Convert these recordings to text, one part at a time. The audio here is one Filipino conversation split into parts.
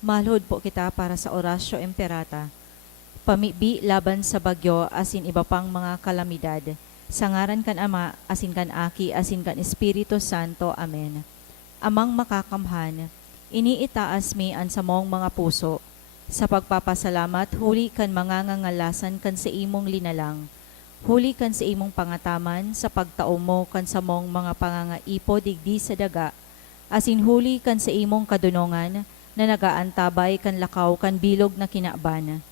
Malhod po kita para sa Orasyo Imperata. Pamibi laban sa bagyo asin iba pang mga kalamidad. Sa ngaran kan Ama, asin kan Aki, asin kan Espiritu Santo. Amen. Amang makakamhan, iniitaas mi an samong mga puso. Sa pagpapasalamat, huli kan mga ngangalasan kan sa imong linalang. Huli kan sa imong pangataman, sa pagtao mo kan samong mga pangangaipo digdi sa daga. Asin huli kan sa imong kadunongan, na nagaantabay kan lakaw kan bilog na kinaaban.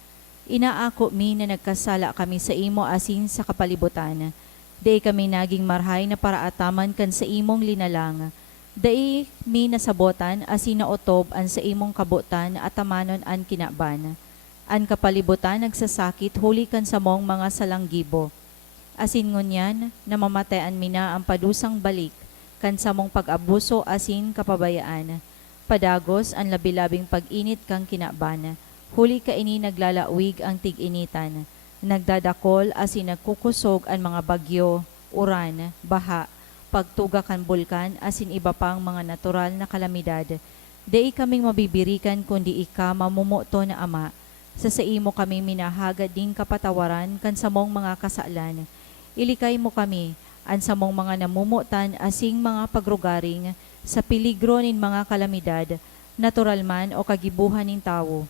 Inaako mi na nagkasala kami sa imo asin sa kapalibutan. Dai kami naging marhay na paraataman kan sa imong linalang. Dai mi nasabotan asin naotob an sa imong kabutan at tamanon an kinaban. An kapalibutan nagsasakit huli kan sa mong mga salanggibo. Asin ngunyan, namamatayan mi na ang padusang balik kan sa mong pag-abuso asin kapabayaan. Padagos ang labilabing pag-init kang kinaban. Huli ka ini naglalawig ang tig-initan. Nagdadakol asin nagkukusog ang mga bagyo, uran, baha, pagtuga kan bulkan asin iba pang mga natural na kalamidad. Dai kaming mabibirikan kundi ika mamumuto na Ama. Sa imo kami minahagad ding kapatawaran kan samong mga kasalan. Ilikay mo kami an samong mga namumutan asing mga pagrugaring sa peligro nin mga kalamidad, natural man o kagibuhan nin tao.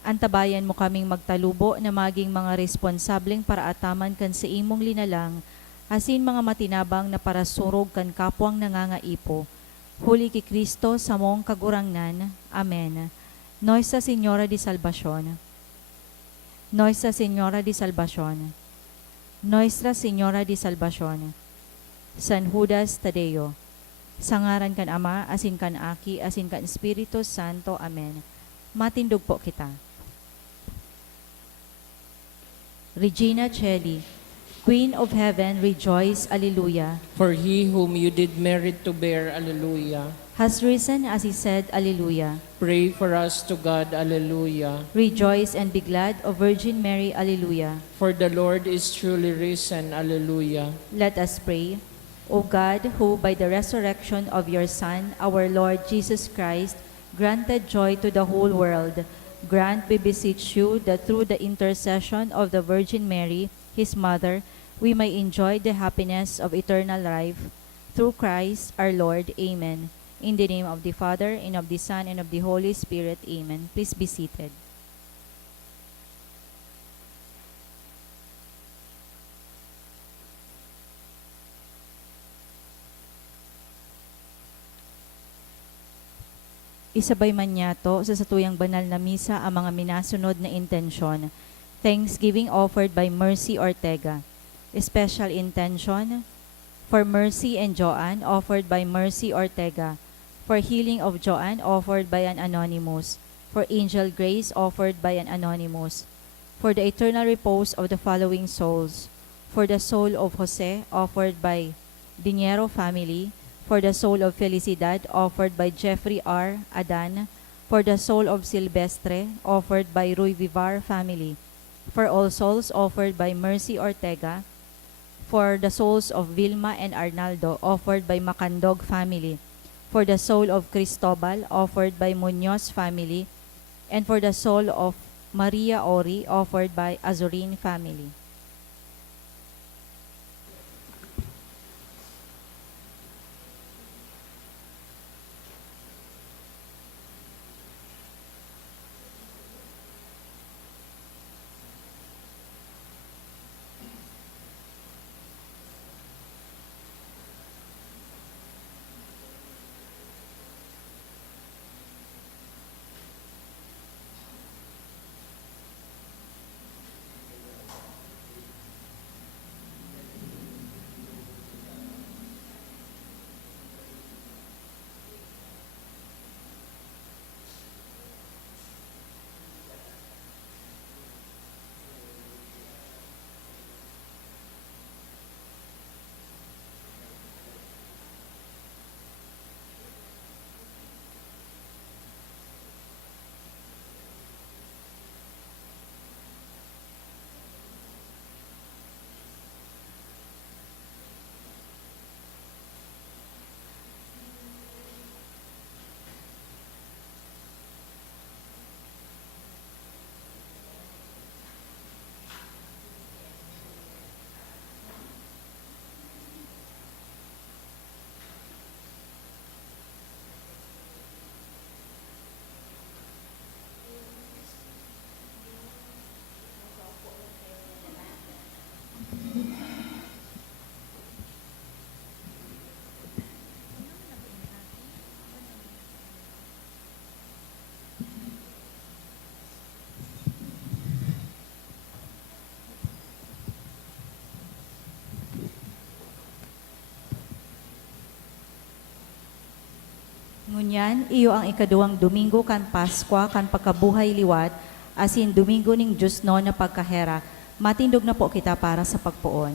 Antabayan mo kaming magtalubo na maging mga responsableng para ataman kan sa imong linalang, asin mga matinabang na para surog kan kapwang nangangaipo. Huli ki Kristo sa mong kagurangnan. Amen. Nuestra Señora de Salvación. Nuestra Señora de Salvación. Nuestra Señora de Salvación. San Judas Tadeo. Sa ngaran kan Ama, asin kan Aki, asin kan Espiritu Santo. Amen. Matindog po kita. Regina Coeli, Queen of Heaven, rejoice, Alleluia. For he whom you did merit to bear, Alleluia. Has risen as he said, Alleluia. Pray for us to God, Alleluia. Rejoice and be glad, O Virgin Mary, Alleluia. For the Lord is truly risen, Alleluia. Let us pray. O God, who by the resurrection of your Son, our Lord Jesus Christ, granted joy to the whole world, grant, we beseech you, that through the intercession of the Virgin Mary, his mother, we may enjoy the happiness of eternal life. Through Christ our Lord. Amen. In the name of the Father, and of the Son, and of the Holy Spirit. Amen. Please be seated. Isabay man yato sa satuyang banal na misa ang mga minasunod na intensyon. Thanksgiving offered by Mercy Ortega. Special intention for Mercy and Joanne offered by Mercy Ortega. For healing of Joanne offered by an anonymous. For angel grace offered by an anonymous. For the eternal repose of the following souls. For the soul of Jose offered by Dinero family. For the soul of Felicidad offered by Jeffrey R. Adan. For the soul of Silvestre offered by Ruy Vivar family. For all souls offered by Mercy Ortega. For the souls of Vilma and Arnaldo offered by Macandog family. For the soul of Cristobal offered by Munoz family. And for the soul of Maria Ori offered by Azurin family. Ngunyan, iyo ang ikaduhang Domingo kan Paskwa kan pagkabuhay liwat, asin Domingo ning Diyos no na pagkahera. Matindog na po kita para sa pagpuon.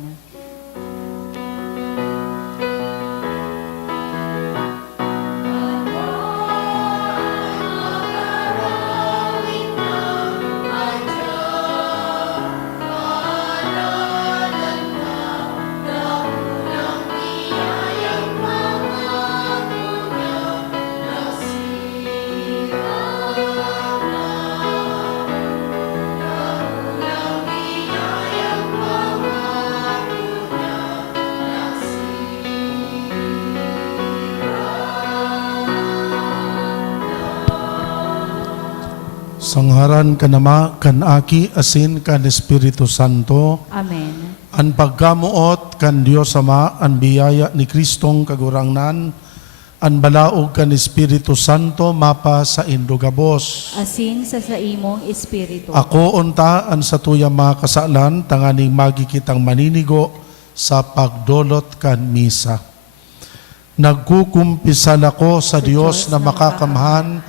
Sangharan kan Ama, kan Aki, asin kan Espiritu Santo, Amen. an pagkamuot kan Dios Ama, an biyaya ni Kristong kagurangnan, an balaog kan Espiritu Santo, mapa sa indugabos. Asin sa imong espiritu. Ako unta an sa tuya mga kasalan, tanganing magikitang maninigo sa pagdolot kan misa. Nagkukumpisal ako sa Dios na makakamhan,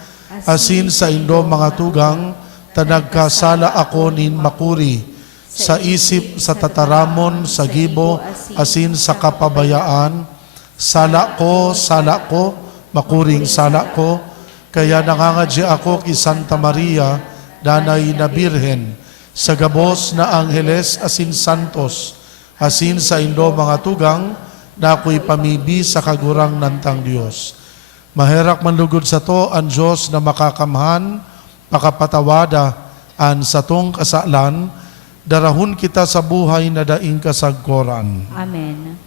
asin sa indo mga tugang, tanagkasala ako nin makuri, sa isip, sa tataramon, sa gibo, asin sa kapabayaan, sala ko, makuring sala ko, kaya nangangadya ako ki Santa Maria, danay na Birhen, sa gabos na Angeles, asin Santos, asin sa indo mga tugang, na ako'y pamibi sa kagurang nantang Diyos. Maherak manlugod sa to ang Diyos na makakamhan, pakapatawada an satong kasalan, darahon kita sa buhay na daing kasagkoran. Amen.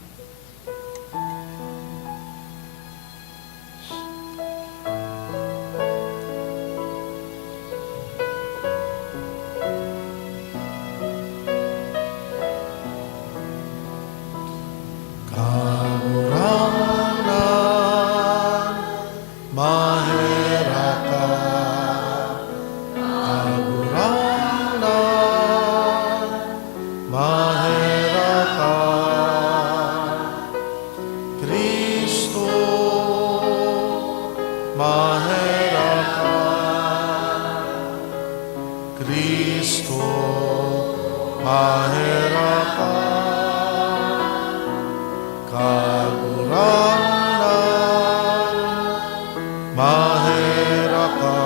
Kristo, mahera ka, kagurangan, mahera ka,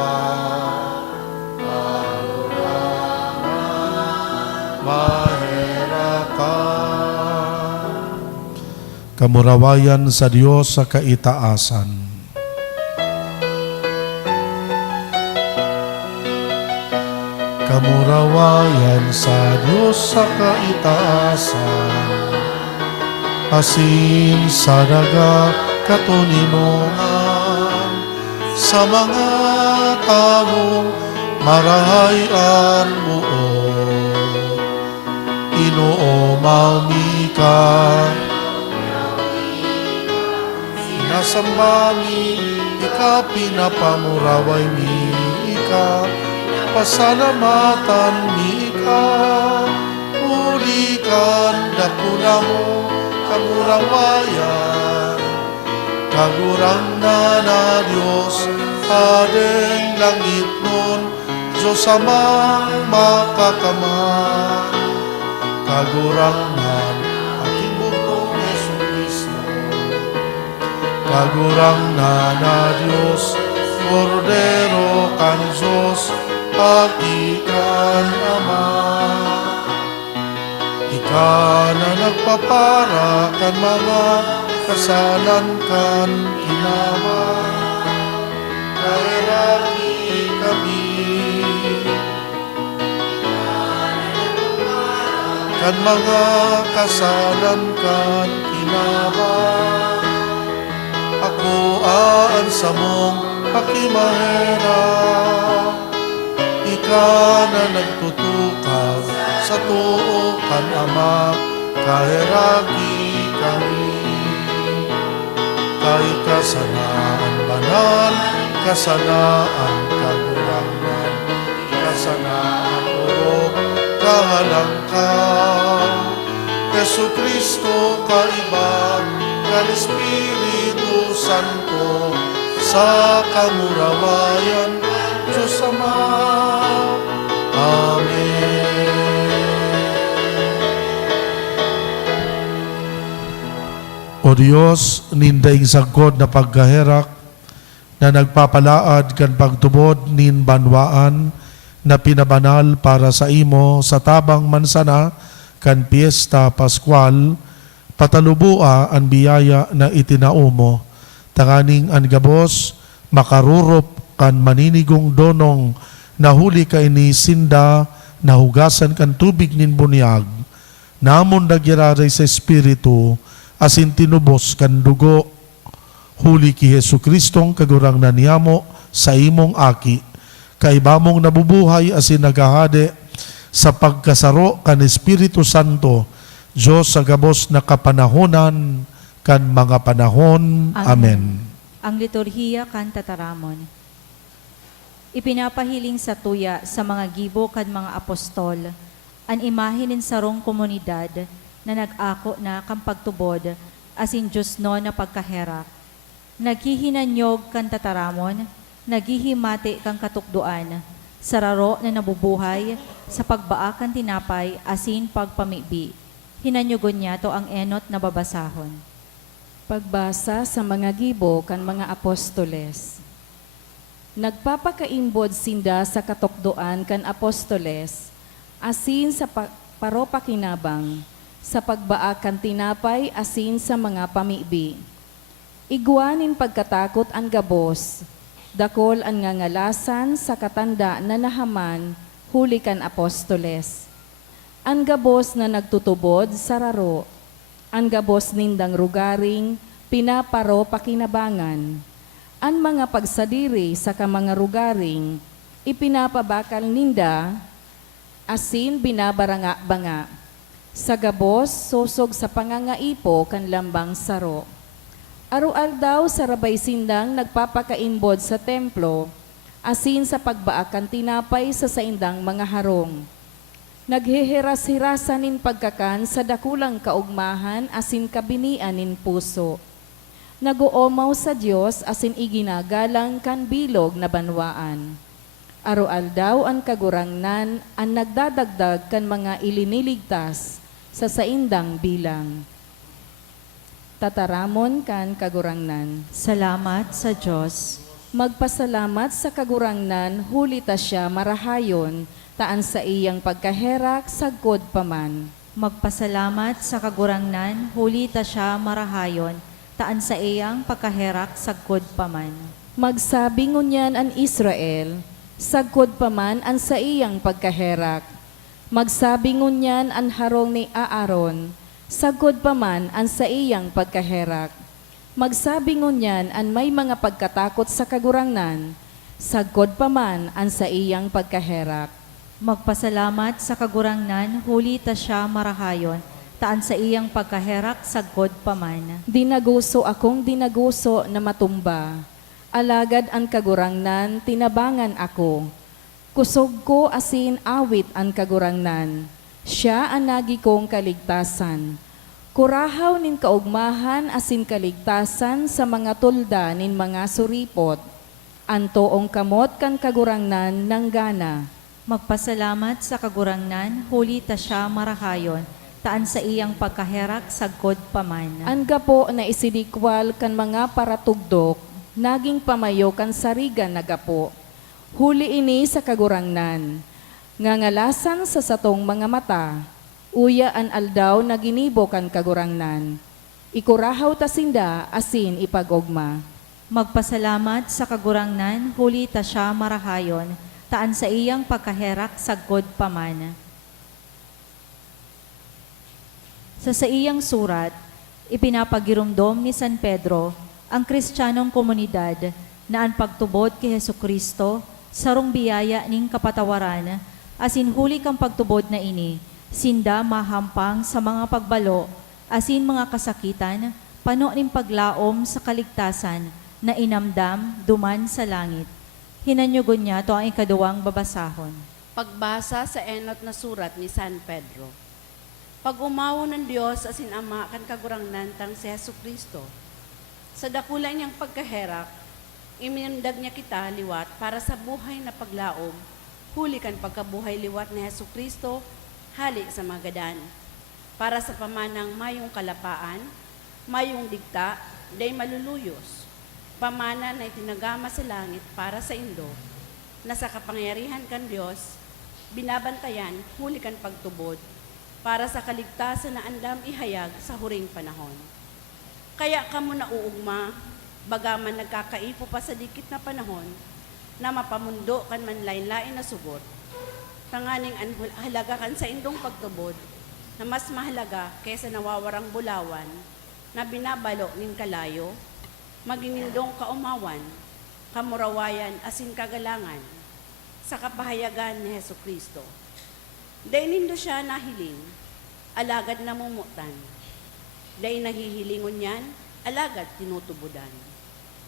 kagurangan, mahera ka. Kamurawayan sa Diyos sa kaitaasan. Kamurawayan sa Diyos sa kaitaasan, asin sa daga katuninungan, sa mga taong marahayan buot, Inoo maumika, sinasambami, ika pinapamuraway mi, ika pasalamatan mi ka, urikan dakuna mo, kamurawayan, kagurang na Diyos, adeng langit nun, Diyos amang makakamang, kagurang nan aking bugtong Jesucristo, kagurang na Diyos, Cordero kan Diyos, Ikan Ama, Ika na nagpapara kan mga kasalan kan ginawa, kairaki kami, kan mga kasalan kan ginawa, ako aan sa mong pakimahera, Ika na nagtutukaw sa tuo kan Ama, kahiragi kami. Kay kasanaan banal, kasanaan kagurangan, kasanaan urok, kahalangkaw. Jesucristo kaiba, kan Espiritu Santo, sa kamurawayan, Diyos Ama. Amen. O Dios, nindaing sagkod na pagkaherak, na nagpapalaad kan pagtubod nin banwaan, na pinabanal para sa imo sa tabang mansana kan piyesta Pascual, patalubua ang biyaya na itinaumo, tanganing ang gabos makarurop kan maninigong donong nahuli ka ini sinda nahugasan kan tubig nin bunyag, namon nagyararay sa Espiritu asin tinubos kan dugo, huli ki Hesu Kristong kagurang naniyamo sa imong aki, kaibamong nabubuhay asin nagahade sa pagkasaro kan Espiritu Santo, Diyos sa gabos na kapanahonan kan mga panahon. Amen. Ang liturhiya kan tataramon. Ipinapahiling sa tuya sa mga gibo kad mga apostol, an imahinin sarong komunidad na nag-ako na kang pagtubod, asin Diyos no na pagkaherak. Naghihinanyog kan tataramon, naghihimati kang katukduan, sararo na nabubuhay, sa pagbaakan tinapay, asin pagpamibi. Hinanyugon niya to ang enot na babasahon. Pagbasa sa mga gibo kan mga apostoles. Nagpapakaimbod sinda sa katukduan kan apostoles, asin sa paropakinabang, sa pagbaakan tinapay, asin sa mga pamibi. Iguanin pagkatakot ang gabos, dakol ang ngangalasan sa katanda na nahaman, huli kan apostoles. Ang gabos na nagtutubod, sararo, ang gabos nindang rugaring, pinaparo pakinabangan. Ang mga pagsadiri sa kamanga rugaring, ipinapabakal ninda, asin binabaranga-banga. Sa gabos, susog sa pangangaipo kan lambang saro. Arual daw sa rabay sindang nagpapakaimbod sa templo, asin sa pagbaakan tinapay sa saindang mga harong. Naghihiras-hirasanin pagkakan sa dakulang kaugmahan asin kabinian nin puso. Naguomaw sa Dios asin iginagalang kan bilog na banwaan. Arual daw ang kagurangnan ang nagdadagdag kan mga iliniligtas sa saindang bilang. Tataramon kan kagurangnan. Salamat sa Diyos. Magpasalamat sa kagurangnan, huli ta siya marahayon, taan sa iyang pagkaherak, sagkod paman. Magpasalamat sa kagurangnan, huli ta siya marahayon, taan sa iyang pagkaherak sagkod paman. Magsabi ngunyan an Israel, sagkod paman an sa iyang pagkaherak. Magsabi ngunyan an harong ni Aaron, sagkod paman an sa iyang pagkaherak. Magsabi ngunyan an may mga pagkatakot sa kagurangnan, sagkod paman an sa iyang pagkaherak. Magpasalamat sa kagurangnan, huli ta siya marahayon, taan sa iyang pagkaherak sagkod paman. Dinaguso akong dinaguso na matumba, alagad ang kagurangnan, tinabangan ako. Kusog ko asin awit ang kagurangnan, siya ang nagi kong kaligtasan. Kurahaw nin kaugmahan asin kaligtasan sa mga tulda nin mga suripot. Antoong kamot kan kagurangnan ng gana. Magpasalamat sa kagurangnan, huli ta siya marahayon, taan sa iyang pagkaherak sagkod paman. Ang gapo na isinikwal kan mga paratugdok, naging pamayo kan sarigan na gapo. Huli ini sa kagurangnan. Ngangalasan sa satong mga mata, uya an aldaw na ginibo kan kagurangnan. Ikurahaw ta sinda asin ipagogma. Magpasalamat sa kagurangnan, huli ta siya marahayon, taan sa iyang pagkaherak sagkod paman. Sa iyang surat, ipinapagirumdom ni San Pedro ang Kristiyanong komunidad na ang pagtubod kay Hesukristo, sarong biyaya ning kapatawaran, asin huli kang pagtubod na ini, sinda mahampang sa mga pagbalo, asin mga kasakitan, pano ning paglaom sa kaligtasan na inamdam duman sa langit. Hinanyugon niya to ang ikaduwang babasahon. Pagbasa sa enot na surat ni San Pedro. Pag-umawo ng Diyos asin Ama kan kagurangnan tang si Jesucristo, sa dakulan niyang pagkaherak, Iminundag niya kita liwat para sa buhay na paglaom, huli kan pagkabuhay liwat ni Hesu Kristo, hali sa magadan. Para sa pamanang mayong kalapaan, mayong digta, day maluluyos. Pamana na itinagama sa langit para sa indo, na sa kapangyarihan kan Diyos, binabantayan, huli kan pagtubod, para sa kaligtasan na andam ihayag sa huring panahon. Kaya kamo nauugma, bagaman nagkakaipo pa sa dikit na panahon, na mapamundo kan manlain-lain na sugot, tanganing halaga kan sa indong pagtubod, na mas mahalaga kaysa nawawarang bulawan, na binabalo ning kalayo, maginindong kaumawan, kamurawayan asin kagalangan, sa kapahayagan ni Hesu Kristo. Dahil nindo siya nahiling, alagad namumutan. Dahil nahihilingon yan, alagad tinutubudan.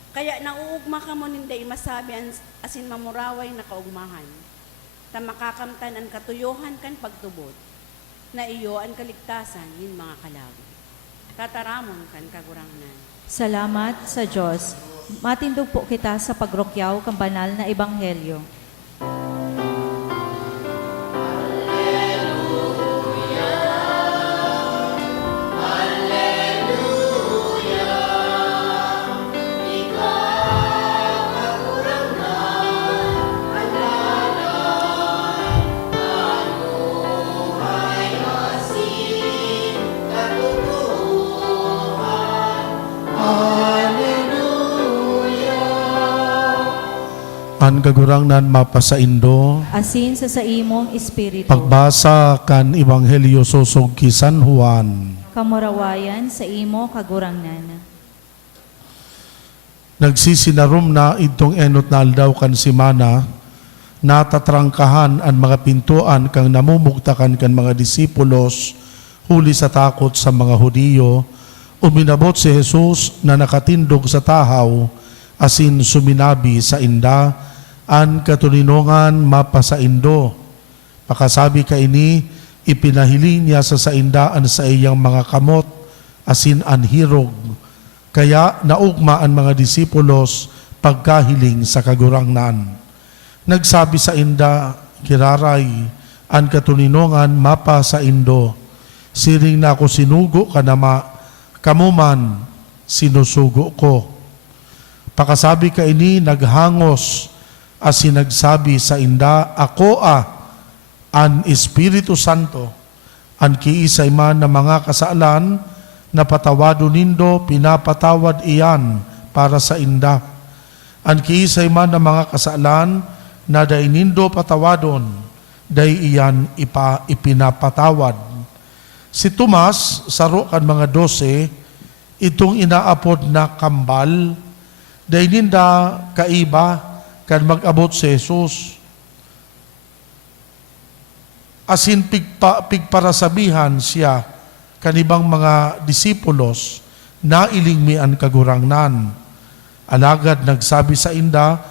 Kaya nauugma ka mo ninday masabi asin mamuraway na kaugmahan, ta makakamtan ang katuyohan kan pagtubod, na iyo ang kaligtasan nin mga kalawi. Tataramon kan kagurangnan. Salamat sa Diyos. Matindog po kita sa pagrokyaw kang banal na ebanghelyo. An kagurangnan mapasaindo, Asin sa imong espiritu. pagbasa kan Ebanghelyo susog ki San Juan. Kamurawayan sa imo kagurangnan. Nagsisinarum na itong enot na aldaw kan simana, natatrangkahan ang mga pintuan kang namumugtakan kan mga disipulos, huli sa takot sa mga Hudiyo, uminabot si Jesus na nakatindog sa tahaw, asin suminabi sa inda, an katuninongan mapasaindo. Pakasabi ka ini, ipinahiling niya sa saindaan sa iyang mga kamot, asin anhirog. Kaya naugma ang mga disipulos pagkahiling sa kagurangnan. Nagsabi sa inda, kiraray, an katuninongan mapasaindo. Siring na ako sinugo ka nama, kamuman sinusugo ko. Pakasabi ka ini, naghangos, asin nagsabi sa inda, ako an Espiritu Santo, an kiisay man na mga kasalan, na patawado nindo, pinapatawad iyan para sa inda. An kiisay man na mga kasalan, na day nindo patawadon, day iyan ipinapatawad. Si Tomas, saro kan mga 12, itong inaapod na kambal, day ninda kaiba, kan mag-abot si Jesus. Asin pigparasabihan siya kanibang mga disipulos na ilingmi ang kagurangnan. Alagad nagsabi sa inda,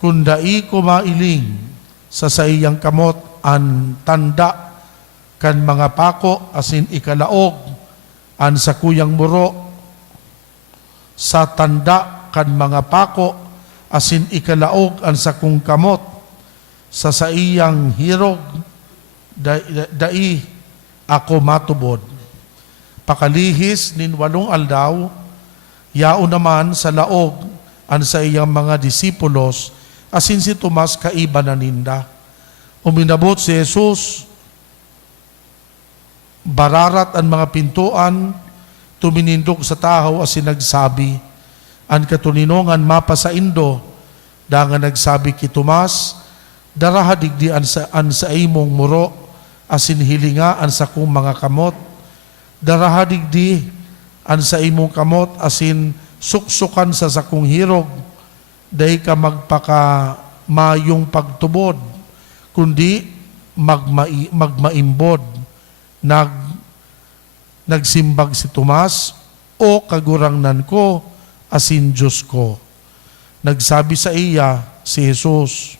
kung dai ko mailing sa iyang kamot an tanda kan mga pako asin ikalaog an sa kuyang muro sa tanda kan mga pako asin ikalaog ang sakong kamot sa iyang hirog, dai ako matubod. Pakalihis nin 8 aldaw, yao naman sa laog ang sa iyang mga disipulos, asin si Tomas kaiba na ninda. Uminabot si Jesus, bararat ang mga pintuan, tuminindog sa tahaw asin nagsabi, an katuninongan mapasaindo, da nga nagsabi ki Tomas, darahadigdi an sa imong muro, asin hilinga an sa kong mga kamot, darahadigdi an sa imong kamot, asin suksukan sa sakong hirog, dahi ka magpaka mayong pagtubod, kundi magmaimbod. Nagsimbag si Tomas, o kagurangnan ko, asin Diyos ko. Nagsabi sa iya si Jesus,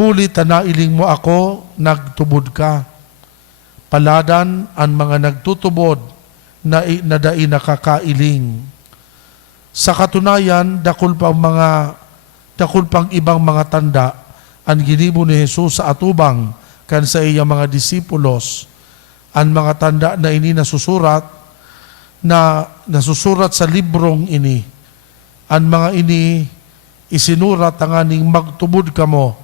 huli tanailing mo ako, nagtubod ka. Paladan ang mga nagtutubod na dai nakakailing. Sa katunayan, dakul pang ibang mga tanda ang ginibo ni Jesus sa atubang kan sa iyang mga disipulos. Ang mga tanda na ini nasusurat sa librong ini. Ang mga ini isinurat ang aning magtubod kamo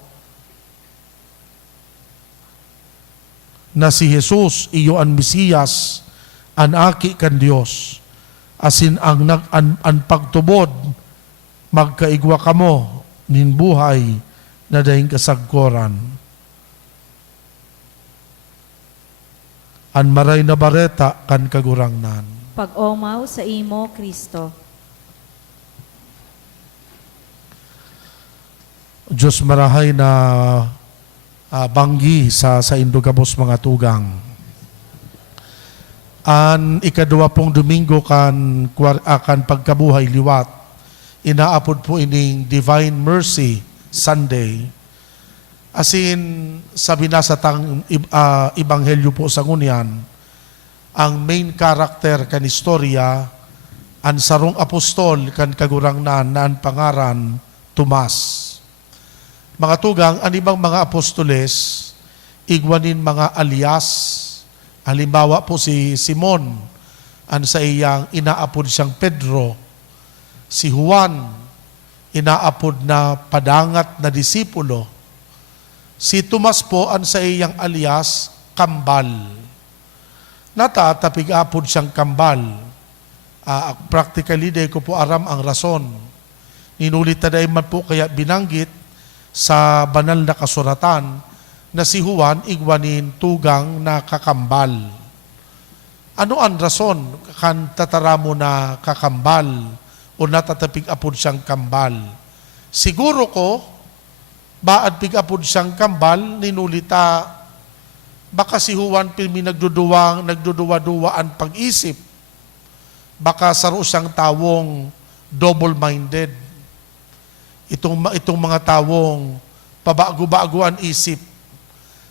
na si Jesus iyo ang Mesiyas, ang aki kan Dios. Asin ang pagtubod, magkaigwa kamo nin buhay na daing kasagkoran. An maray na bareta kan kagurangnan. Pag-omaw sa imo, Kristo. Diyos marahay na banggi sa Indogabos mga tugang. An ikadua pong Domingo kan pagkabuhay liwat, inaapod po ining Divine Mercy Sunday. Asin sabi na sa Ebanghelyo po sa ngunyan, ang main character kan istorya, ang sarong apostol kan kagurangnan na ang pangaran Tomas. Mga tugang, anibang mga apostoles, igwanin mga alias. Halimbawa po si Simon, ang sa iyang inaapod siyang Pedro. Si Juan, inaapod na padangat na disipulo. Si Tomas po, ang sa iyang alias, Kambal. Natatapig-apod siyang Kambal. Practically, di ko po aram ang rason. Ninulit na man po kaya binanggit sa banal na kasuratan na si Juan igwanin tugang na kakambal. Ano ang rason kan tataramo na kakambal o natatapig-apod siyang kambal? Siguro ko, baad pig-apod siyang kambal, ninulita, baka si Juan pilmi nagduduwa-duwaan pag-isip. Baka saro siyang tawong double-minded. Itong mga tawong pabago-bagoan isip.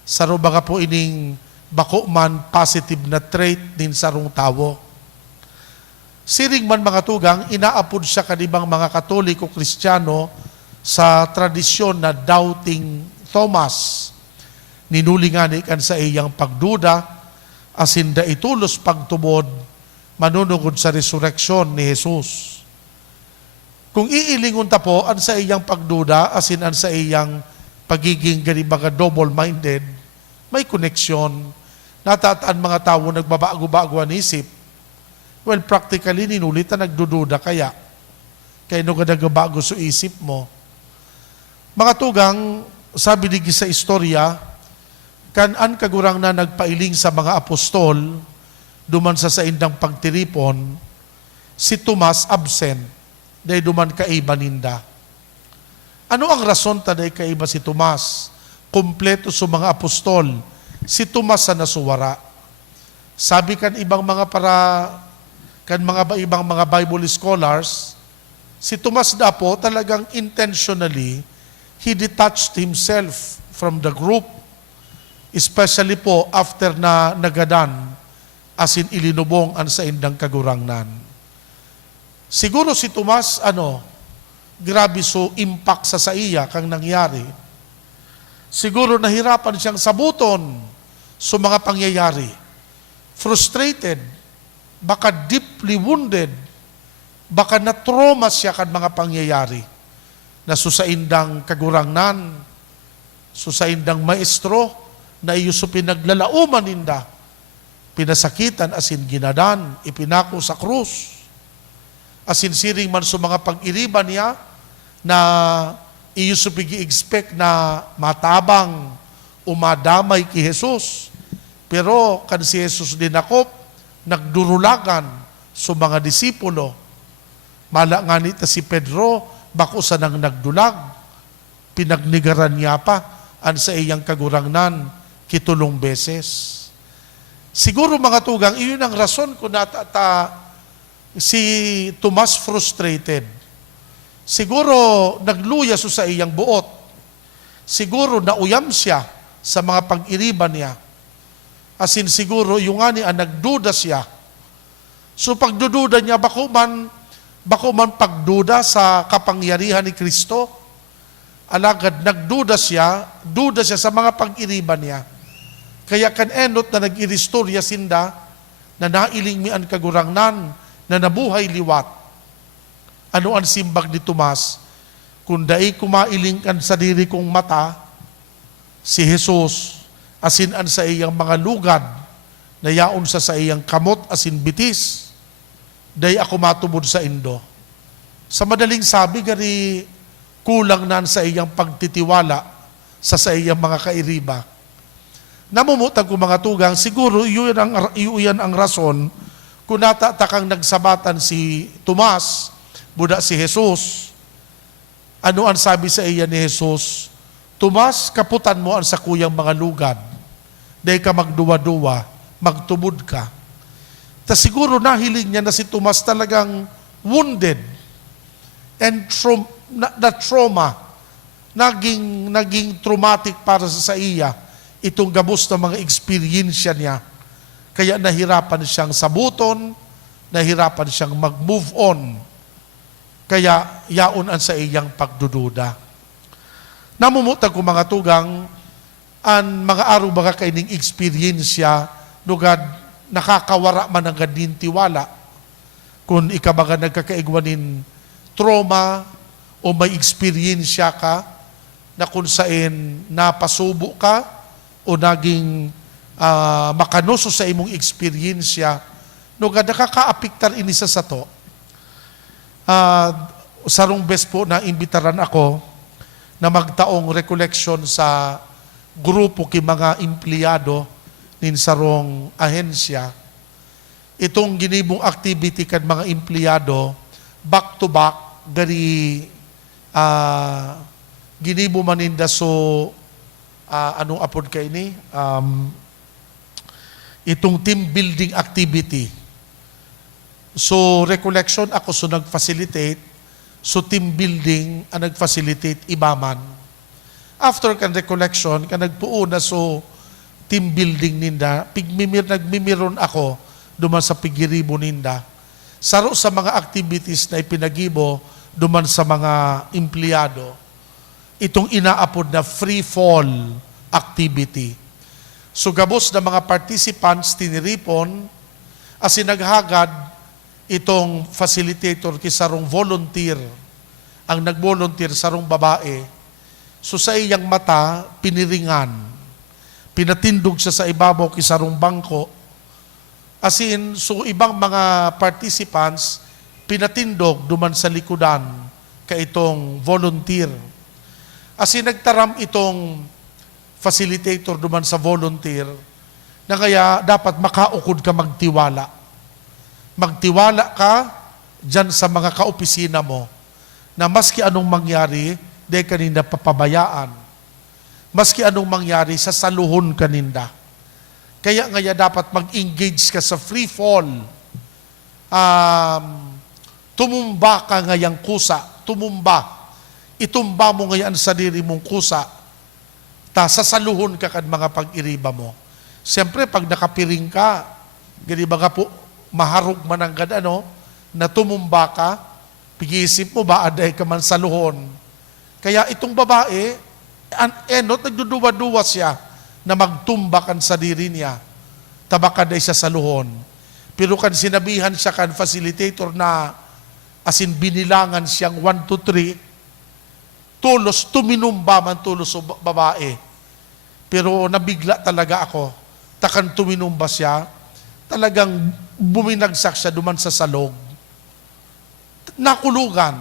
Saro baga po ining bako man positive na trait din sarong tawo. Siring man mga tugang, inaapod siya kanibang mga Katoliko Kristiyano sa tradisyon na doubting Thomas. Ninulingani kan sa iyang pagduda, asin da itulos pagtubod, manunugod sa resurreksyon ni Jesus. Kung iilingon ta po, an sa iyang pagduda, asin an sa iyang pagiging ganibang double-minded, may koneksyon. Natataan mga tao nagbabago-bago ang isip. Well, practically, ninulit na nagdududa kaya. Kaya nung nagbago sa isip mo. Mga tugang, sabi di sa istorya, kan-an kagurang na nagpailing sa mga apostol, duman sa indang pagtiripon, si Tomas absent, dahil duman kaiba ninda. Ano ang rason taday kaiba si Tomas? Kompleto sa mga apostol, si Tomas sa nasuwara. Sabi kan ibang mga ibang mga Bible scholars, si Tomas na po talagang intentionally, he detached himself from the group, especially po after na nagadan, asin ilinubong ang sa indang kagurangnan. Siguro si Tomas, grabe so impact sa iya kang nangyari. Siguro nahirapan siyang sabuton sa mga pangyayari. Frustrated, baka deeply wounded, baka na-trauma siya kan mga pangyayari na susaindang kagurangnan, susaindang maestro, na iyo so pinaglalauman ninda, pinasakitan asin ginadan, ipinako sa krus. Asin siring man sa mga pag-iriban niya na iyo so pigi-expect na matabang umadamay ki Jesus. Pero kan si Jesus dinakop, nagdurulagan sa mga disipulo. Mala nga nita si Pedro, bako sa nang nagdulag, pinagnigaran niya pa an sa iyang kagurangnan kitulong beses. Siguro mga tugang, iyon ang rason kung si Tomas frustrated. Siguro nagluya sa iyang buot. Siguro nauyam siya sa mga pag-iriban niya. Asin siguro yung ani nagduda siya. So pagdududa niya, bako man bako man pagduda sa kapangyarihan ni Kristo. Alagad nagduda siya sa mga pag-iriban niya. Kaya kan enot na nag-iristorya sinda, na nailing mian kagurangnan, na nabuhay liwat. Ano ang simbag ni Tomas? Kung dai kumailing kan sa diri kong mata, si Jesus, asin an sa iyang mga lugad, na yaon sa iyang kamot asin bitis, day ako matubod sa indo. Sa madaling sabi, gari kulang nan sa iyang pagtitiwala sa iyang mga kairiba. Namumutag ko mga tugang, siguro iyon ang rason kung natatakang nagsabatan si Tomas, buda si Jesus. Ano ang sabi sa iya ni Jesus? Tomas, kaputan mo ang sa kuyang mga lugad. Dahil ka magduwa-duwa, magtubod ka. Ta siguro nahiling niya na si Tomas talagang wounded and trauma. Naging traumatic para sa iya itong gabos na mga eksperyensya niya. Kaya nahirapan siyang sabuton, nahirapan siyang mag-move on. Kaya yaon ang sa iyang pagdududa. Namumutag ko mga tugang, ang mga araw baka kaining eksperyensya, nugad nakakawara man ang ganin tiwala. Kung ikabaga nagkakaigwanin trauma o may eksperyensya ka na kung saan napasubo ka o naging makanuso sa imong eksperyensya, nugad nakakaapiktar ini sa to. Sarong bes po na imbitaran ako na magtaong recollection sa grupo ki mga empleyado nin sarong ahensya. Itong ginibong activity kan mga empleyado, back to back, dari ginibo maninda so anong apod ka ini? Itong team building activity. So recollection ako so nag-facilitate, so team building ang nag-facilitate ibaman. After kan recollection, kan nagpuo na so team building ninda, nagmimiron ako duman sa pigiribo ninda. Saro sa mga activities na ipinagibo duman sa mga empleyado, itong inaapod na free fall activity. So gabos na mga participants tiniripon, as naghagad itong facilitator kisarong volunteer, ang nag-volunteer sarong babae. So sa iyang mata, piniringan. Pinatindog siya sa ibabaw kisarong bangko. As in, so ibang mga participants, pinatindog duman sa likudan ka itong volunteer. As in, nagtaram itong facilitator duman sa volunteer na kaya dapat makaukod ka magtiwala. Magtiwala ka dyan sa mga kaopisina mo na maski anong mangyari, di kanina papabayaan. Maski anong mangyari, sasaluhon kaninda. Kaya dapat mag-engage ka sa free fall. Tumumba ka ngayang kusa. Tumumba. Itumba mo ngayon sa diri mong kusa. Sasaluhon ka kan mga pag-iriba mo. Siyempre, pag nakapiring ka, gani ba po, maharog man ang na tumumba ka, pigisip mo ba, aday ka man saluhon. Kaya itong babae, nagduduwa-duwa siya na magtumba kan sa diri niya. Tabakaday siya saluhon. Pero kan sinabihan siya kan facilitator na asin binilangan siyang 1, 2, 3, tulos, tuminumba man tulos o babae. Pero nabigla talaga ako. Takan tuminumba siya, talagang buminagsak siya duman sa salog. Nakulugan.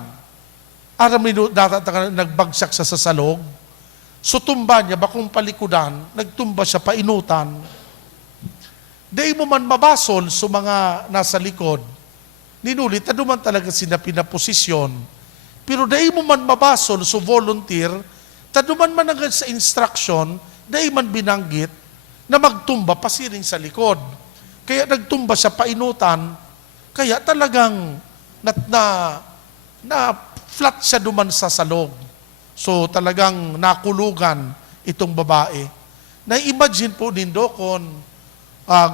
Nagbagsak siya sa salog. So tumba niya, bakong palikudan, nagtumba siya painutan. Di mo man mabasol sa mga nasa likod. Ninulit, duman talaga sina pinaposisyon. Pero di mo man mabasol sa volunteer, taduman man agad sa instruction, di man binanggit na magtumba pasiring sa likod. Kaya nagtumba siya painutan, kaya talagang na flat siya duman sa salog. So talagang nakulugan itong babae. Na-imagine po nindo kung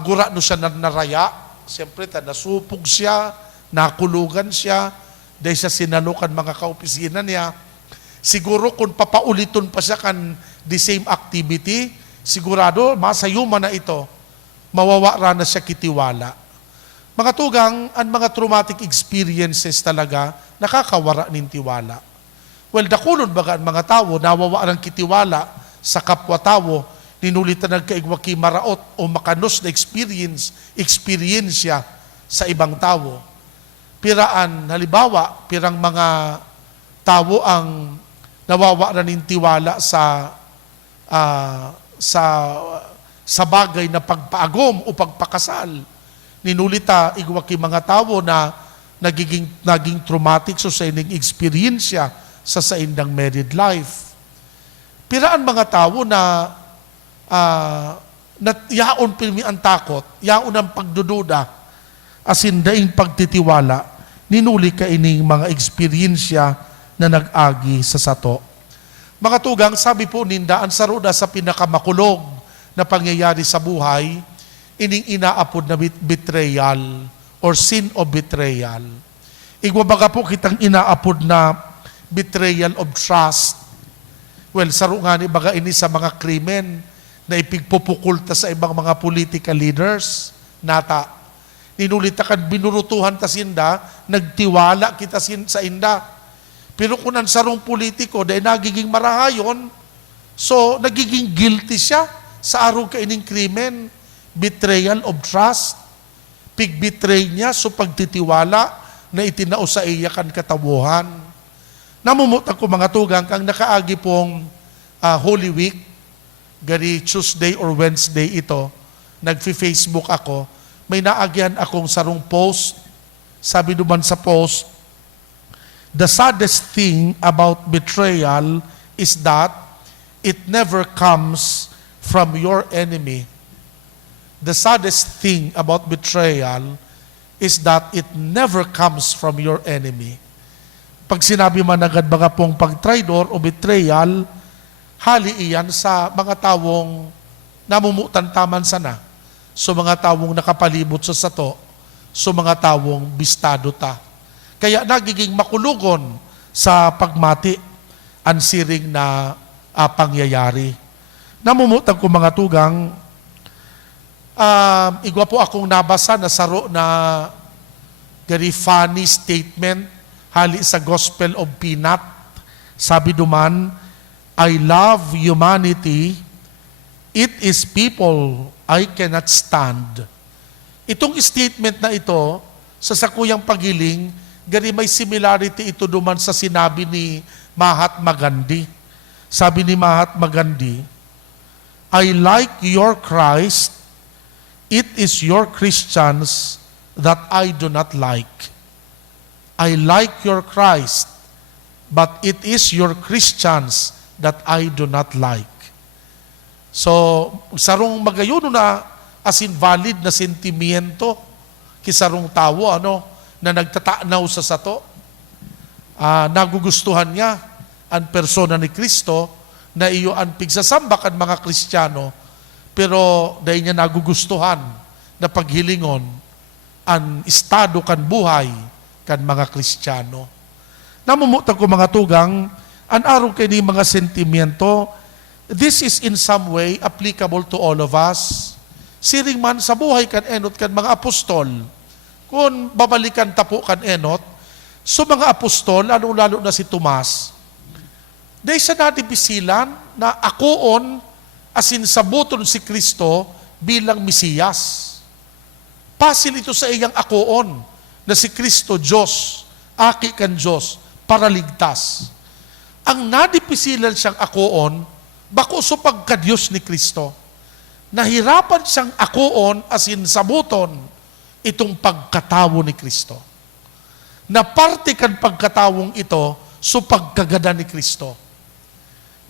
gura no siya naraya, siyempre nasupog siya, nakulugan siya, dahil siya sinalukan mga kaopisina niya. Siguro kung papauliton pa siya kan the same activity, sigurado masayuma na ito, mawawara na siya kitiwala. Mga tugang, ang mga traumatic experiences talaga, nakakawara ng tiwala. Well, dakulon baga ang mga tao, nawawara ng kitiwala sa kapwa-tao, ninulitan nagkaigwaki maraot o makanos na eksperyensya sa ibang tao. Piraan, halimbawa, pirang mga tao ang nawawara ng tiwala sa bagay na pagpaagom o pagpakasal. Ninulita, igwaki mga tao na naging traumatic so sa ining eksperyensya sa indang married life. Piraan mga tao na yaon pirmi ang takot, yaon ang pagdududa, asin daing pagtitiwala, ninuli ka ining mga eksperyensya na nag-agi sa sato. Mga tugang, sabi po ninda, ang saruda sa pinakamakulog na pangyayari sa buhay, ining inaapod na betrayal or sin of betrayal. Igwabaga po kitang inaapod na betrayal of trust. Well, saro nga ni baga ini sa mga krimen na ipigpupukulta sa ibang mga political leaders, nata. Ninulita kan binurutuhan ta sinda, nagtiwala kita sa inda. Pero kung ang sarong politiko, dahil nagiging marahayon, so nagiging guilty siya sa araw kaining krimen, betrayal of trust. Pig-betray niya, so pagtitiwala na itinao sa iya kan katabuhan. Namumutang ko mga tugang, kang nakaagi pong Holy Week, gari Tuesday or Wednesday ito, nagfi-Facebook ako, may naagyan akong sarong post, sabi naman sa post, the saddest thing about betrayal is that it never comes from your enemy. The saddest thing about betrayal is that it never comes from your enemy. Pag sinabi man agad mga pong pag-traidor o betrayal, hali iyan sa mga tawong namumutan taman sana. So mga tawong nakapalibot sa sato, so mga tawong bistado ta. Kaya nagiging makulugon sa pagmati ang siring na pangyayari. Namumutan ko mga tugang, igwa po akong nabasa na saro na very funny statement hali sa Gospel of Peanut. Sabi duman, I love humanity, it is people I cannot stand. Itong statement na ito, sa sakuyang pagiling, gari may similarity ito duman sa sinabi ni Mahatma Gandhi. Sabi ni Mahatma Gandhi, I like your Christ, it is your Christians that I do not like. I like your Christ, but it is your Christians that I do not like. So, sarong magayon na asin valid na sentimiento kisarong tao na nagtatanaw sa sato. Nagugustuhan niya ang persona ni Kristo na iyo ang pigsasamba kan mga Kristiyano, pero dahil niya nagugustuhan na paghilingon ang estado kan buhay kan mga Kristiyano. Namumutan ko mga tugang, ang araw kay ni mga sentimiento, this is in some way applicable to all of us. Siring man sa buhay kan enot kan mga apostol. Kung babalikan tapo kan enot, so mga apostol, lalo na si Tomas, dahil sa natipisilan na akoon asin sabuton si Kristo bilang Mesiyas. Pasil ito sa iyang akoon na si Kristo Diyos, aki kan Diyos, para ligtas. Ang nadipisilan siyang akoon, bako so pagka-Diyos ni Kristo. Nahirapan siyang akoon asin sabuton itong pagkatawo ni Kristo. Na parte kan pagkatawong ito, so pagkagada ni Kristo.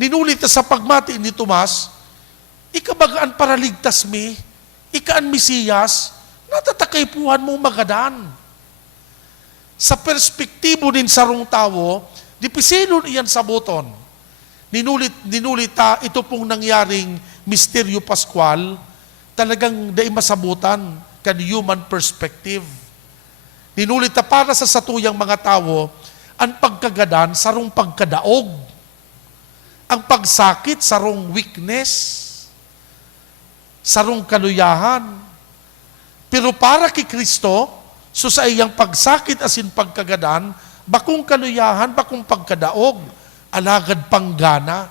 Ninulit sa pagmati ni Tomas, ikabagaan para ligtas mi, ikaan Mesiyas, natatakaypuhan mong magadan. Sa perspektibo din sarong tao, dipisilon iyan sa buton. Ninulita, ito pong nangyaring misteryo Pascual, talagang dai masabutan kan human perspective. Ninulit na para sa satuyang mga tao, ang pagkagadan, sarong pagkadaog. Ang pagsakit, sarong weakness. Sarong kaluyahan. Pero para kay Kristo, so sa iyang pagsakit asin pagkagadan, bakong kaluyahan, bakong pagkadaog, alagad panggana.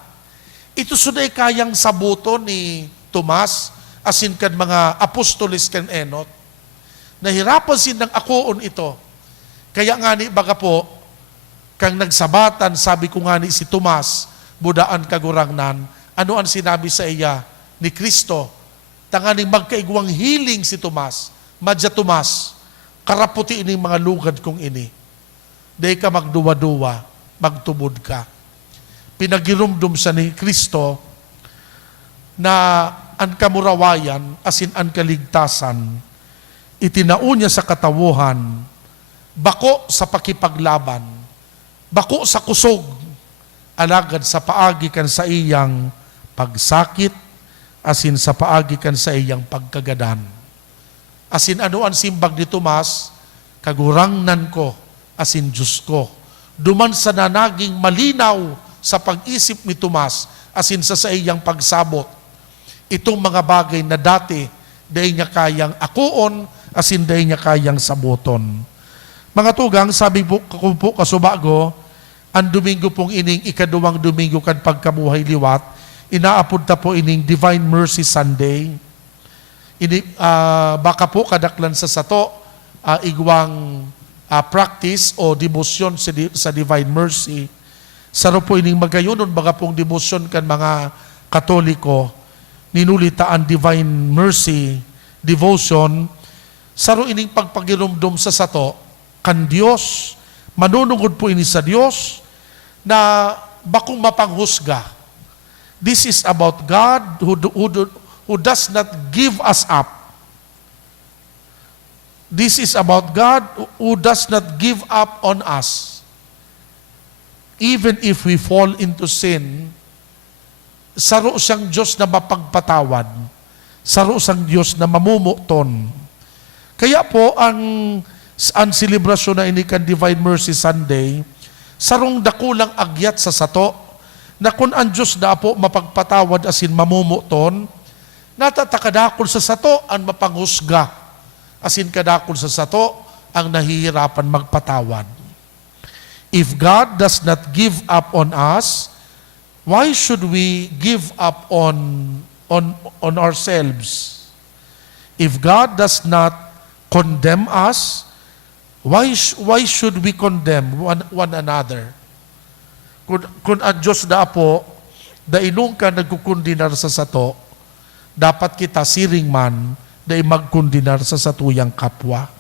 Ito sunay kayang sabuto ni Tomas, asin kan mga apostolis kan enot. Nahirapan sin ng akoon ito. Kaya nga ni baga po, kang nagsabatan, sabi ko nga ni si Tomas, budaan kagurangnan, ano ang sinabi sa iya ni Kristo? Tanganing magkaigwang hiling si Tomas, madya Tomas, karaputi ini mga lugad kong ini. Day ka magduwa-duwa, magtubod ka. Pinagirumdum sa ni Kristo na ang kamurawayan, asin ang kaligtasan, itinao niya sa katawuhan, bako sa pakipaglaban, bako sa kusog, alagad sa paagi kan sa iyang pagsakit, asin sa paagi kan sa iyang pagkagadan. Asin ano ang simbag ni Tomas, kagurangnan ko, asin Diyos ko. Duman sa nanaging malinaw sa pag-isip ni Tomas, asin sa iyang pagsabot, itong mga bagay na dati, dahi niya kayang akuon, asin dahi niya kayang saboton. Mga tugang, sabi po kasubago, ang Domingo pong ining ikaduwang Domingo kan pagkabuhay liwat, inaapod ta po ining Divine Mercy Sunday. Baka po kadaklan sa sato, igwang practice o devotion sa Divine Mercy. Saro po ining magayunon, baga pong devotion kan mga Katoliko, ninulita ang Divine Mercy devotion, saro ining pagpagirumdum sa sato, kan Diyos, manunungod po ini sa Diyos, na bakong mapanghusga. This is about God who does not give us up. This is about God who does not give up on us. Even if we fall into sin, saro siyang Diyos na mapagpatawad. Saro siyang Diyos na mamumuton. Kaya po ang selebrasyon na ini kan Divine Mercy Sunday, sarong dakulang agyat sa sato, na kung ang Diyos na po mapagpatawad asin mamumuton, natatakadakol sa sato ang mapanghusga, asin kadakol sa sato ang nahihirapan magpatawad. If God does not give up on us, why should we give up on ourselves? If God does not condemn us, why should we condemn one another? Kung ang Diyos na po, dainong ka nagkukundinar sa sato, dapat kita siring man, dai magkundinar sa satuyang kapwa.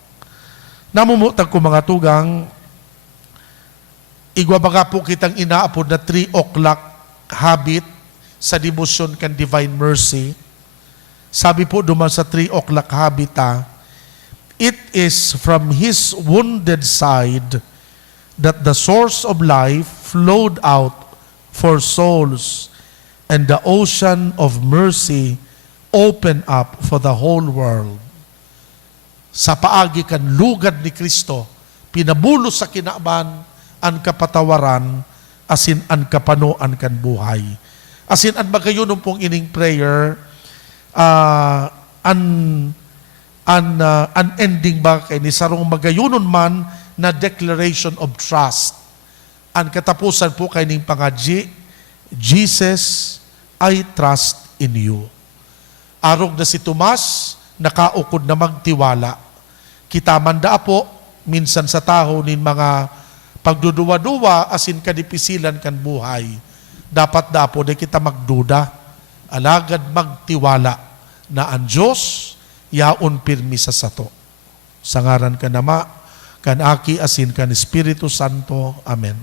Namumutag ko mga tugang, igwa baga po kitang inaapod na 3 o'clock habit sa devotion kan Divine Mercy. Sabi po duman sa 3 o'clock habit, it is from His wounded side that the source of life flowed out for souls, and the ocean of mercy opened up for the whole world. Sa paagi kan lugad ni Kristo, pinabulos sa kinaban ang kapatawaran, asin ang kapanoan kan buhay. Asin ang magayunon pong ining prayer, an ending ba kay ni sarong magayunon man na declaration of trust. Ang katapusan po kay ning pangadji, Jesus, I trust in you. Arog na si Tomas, nakaukod na magtiwala. Kita manda po, minsan sa taho nin mga pagduduwa-duwa, asin kadipisilan kan buhay. Dapat dapo na kita magduda, alagad magtiwala na ang Diyos, yaon pirmi sa sato. Sangaran ka nama, kan aki asin kan Espiritu Santo. Amen.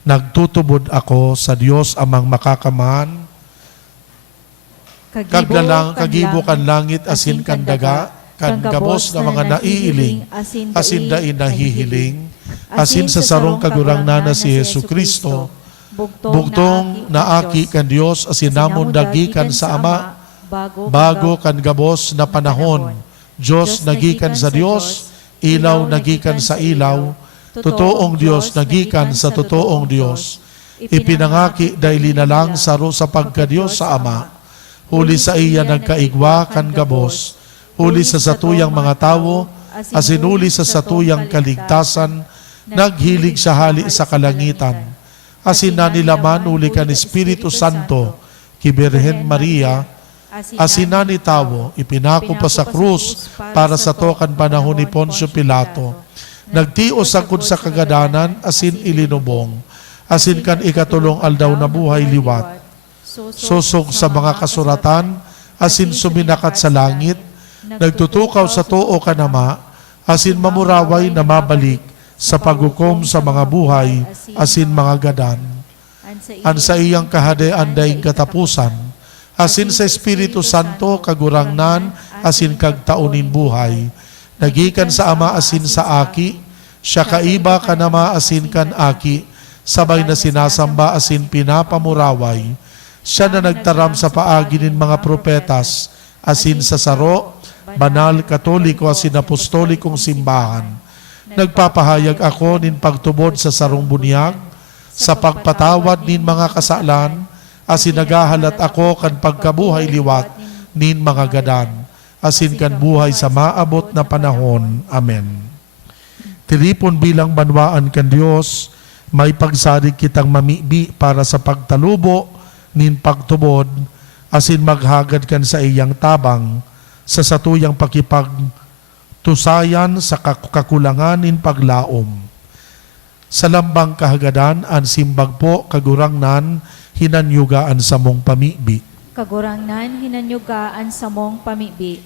Nagtutubod ako sa Diyos amang makakamahan, kagibo kan langit asin kan daga, kan gabos na mga naiiling, asin dain nahihiling, asin sa sarong kagurangnan na si Yesu Kristo, bugtong na aki kan Diyos, asin namon dagikan sa Ama, bago kan gabos na panahon, Diyos nagikan sa Diyos, ilaw nagikan sa ilaw, totoong Dios nagikan sa totoong Dios. Ipinangaki dahil na lang saro sa pagkadiyos sa Ama, huli sa iya nagkaigwa kan gabos, huli sa satuyang mga tawo, asinuli sa satuyang kaligtasan, naghilig sa hali sa kalangitan. Asin na nilaman uli kan Espiritu Santo, ki Birhen Maria, asin na ni tawo, ipinako pa sa krus para sa tokan panahon ni Poncio Pilato. Nagtios angkod sa kagadanan, asin ilinubong, asin kan ikatulong aldaw na buhay liwat. Susog sa mga kasuratan, asin suminakat sa langit, nagtutukaw sa too kanama, asin mamuraway na mabalik sa paghukom sa mga buhay, asin mga gadan. An sa iyang kahadean daing katapusan, asin sa Espiritu Santo kagurangnan, asin kagtaunin buhay. Nagikan sa Ama asin sa Aki, siya kaiba kanama asin kan Aki, sabay na sinasamba asin pinapamuraway. Siya na nagtaram sa paagi nin mga propetas, asin sa saro, banal, katoliko, asin apostolikong simbahan. Nagpapahayag ako nin pagtubod sa sarong bunyag, sa pagpatawad nin mga kasalan, asin nagahalat ako kan pagkabuhay liwat nin mga gadan, asin kan buhay sa maabot na panahon. Amen. Tiripon bilang banwaan kan Dios, may pagsarig kitang mamibi para sa pagtalubo nin pagtubod, asin maghagad kan sa iyang tabang, sa satuyang pakipagtusayan sa kakulangan nin paglaom. Sa lambang kahagadan, an simbag po kagurangnan, hinanyugaan sa mong pamibi. Kagurangnan, hinanyugaan sa mong pamibi.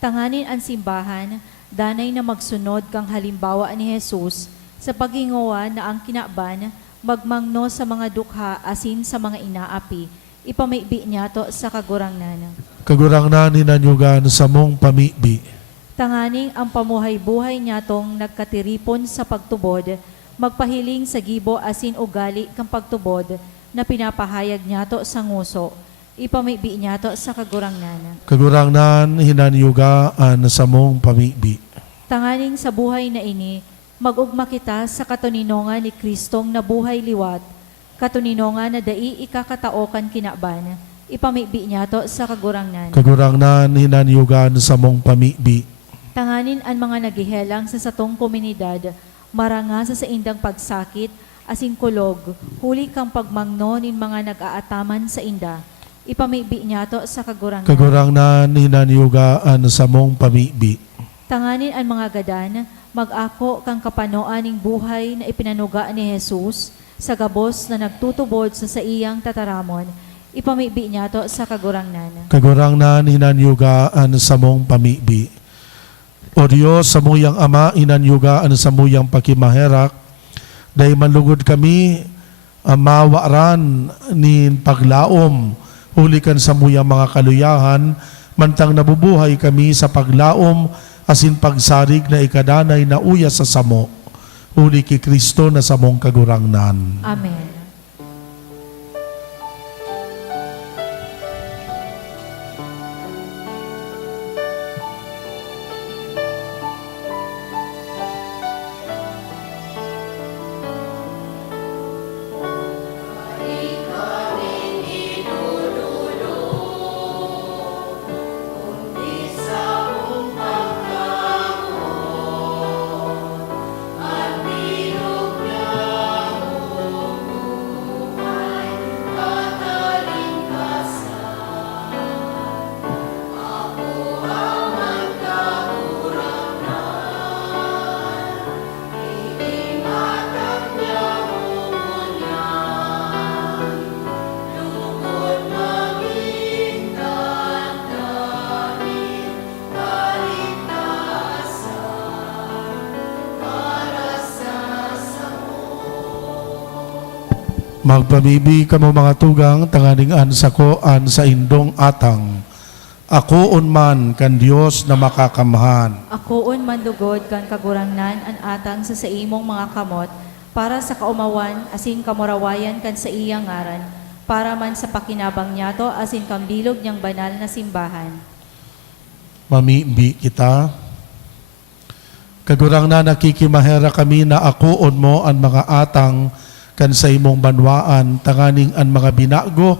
Tanganin ang simbahan, danay na magsunod kang halimbawa ni Jesus sa pagingawa na ang kinaban, magmangno sa mga dukha asin sa mga inaapi, ipamibi niya to sa kagurangnan. Kagurangnan, hinanyugaan sa mong pamibi. Tanganing ang pamuhay-buhay niya tong nagkatiripon sa pagtubod, magpahiling sa gibo asin ugali kang pagtubod na pinapahayag niya to sa nguso, ipamibi niya to sa kagurangnan. Kagurangnan, hinanyugaan sa mong pamibi. Tanganing sa buhay na ini, magugma kita sa katuninongan ni Kristong na buhay liwat, katuninongan na dai ikakataokan kinaban, ipamibi niya to sa kagurangnan. Kagurangnan, hinanyugaan sa mong pamibi. Tanganin ang mga nagihelang sa satong komunidad, maranga sa indang pagsakit, asin kulog, huli kang pagmangno nin mga nag-aataman sa inda, ipamibi niya to sa kagurangnan. Kagurangnan, hinanyugaan sa mong pamibi. Tanganin ang mga gadan, mag-ako kang kapanoan ning buhay na ipinanuga ni Jesus sa gabos na nagtutubod sa iyang tataramon, ipamibi niya to sa kagurangnan. Kagurangnan, hinanyugaan sa mong pamibi. O Diyos, sa muyang Ama, hinanyugaan sa muyang pakimaherak, dahil manlugod kami mawaran ni paglaom, hulikan sa muyang mga kaluyahan, mantang nabubuhay kami sa paglaom, asin pagsarig na ikadanay na uya sa samo, huli ki Kristo na samong kagurangnan. Amen. Magpamibi kamo mga tugang, tanganing ansako an sa indong atang. Ako unman kan Dios na makakamhan. Akoon mandugod kan kagurangnan an atang sa imong mga kamot, para sa kaumawan asin kamurawayan kan sa iyang ngaran, para man sa pakinabang niya to asin kambilog niyang banal na simbahan. Mamibi kita. Kagurang na nakikimahera kami na akuon mo ang mga atang kan sa imong banwaan, tanganing ang mga binago,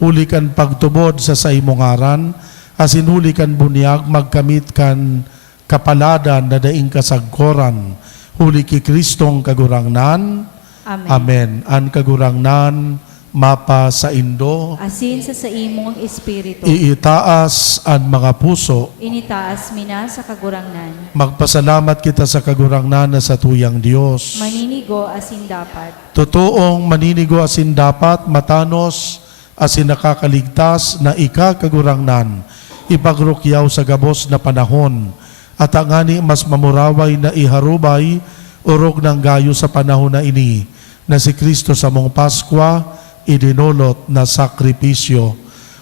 huli kan pagtubod sa imong ngaran, asin huli kan bunyag, magkamit kan kapaladan na daing kasagkoran, huli ki Kristong kagurangnan. Amen. Amen. An kagurangnan, mapa sa Indo, Asin sa imong espiritu, iitaas ang mga puso. initaas mina sa kagurangnan. Magpasalamat kita sa kagurangnan na sa tuyang Diyos. Maninigo asin dapat. Totoong maninigo asin dapat, matanos asin nakakaligtas na ikakagurangnan, ipagrukyaw sa gabos na panahon, at ang ani mas mamuraway na iharubay, urog ng gayo sa panahon na ini, na si Kristo sa mong Paskwa, idinulot na sakripisyo.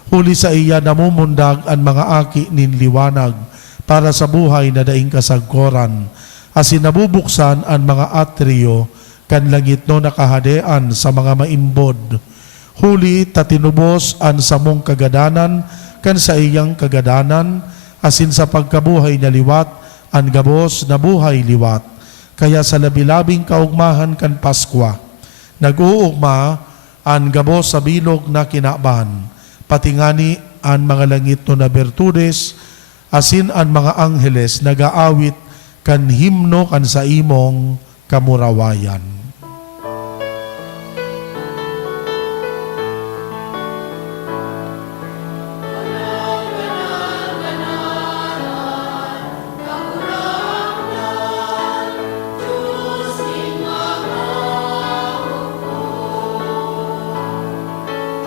Huli sa iya namumundag ang mga aki nin liwanag para sa buhay na daing kasagkoran. Asin nabubuksan ang mga atriyo kan langit no nakahadean sa mga maimbod. Huli tatinubos ang samong kagadanan kan sa iyang kagadanan, asin sa pagkabuhay na liwat ang gabos na buhay liwat. Kaya sa labilabing kaugmahan kan Paskwa, nag-uugma ang gabos sa bilog na kinaban, patingani ang mga langit no na bertudes, asin ang mga angheles nagaawit kan himno kan sa imong kamurawayan.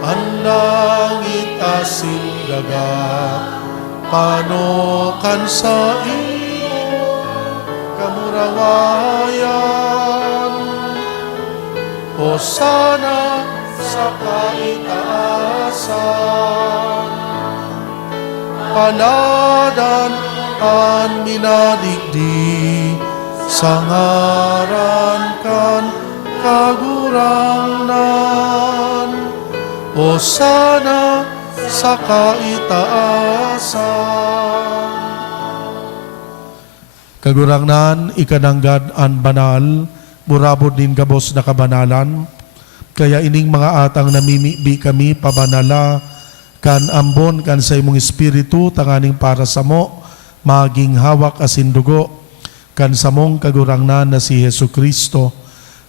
Ang langit asin daga, panokan sa iyo, kamurawayan. Hosana sa kaitaasan, paladan ang minadigdi, sa ngaran kan kagurangnan. Hosana sa kaitaasan. Kagurangnan, ikananggad an banal, burabod din gabos na kabanalan, kaya ining mga atang namimibi kami pabanala, kan ambon kan sa imong espiritu, tanganing para sa mo, maging hawak asin dugo, kan sa mong kagurangnan na si Hesu Kristo.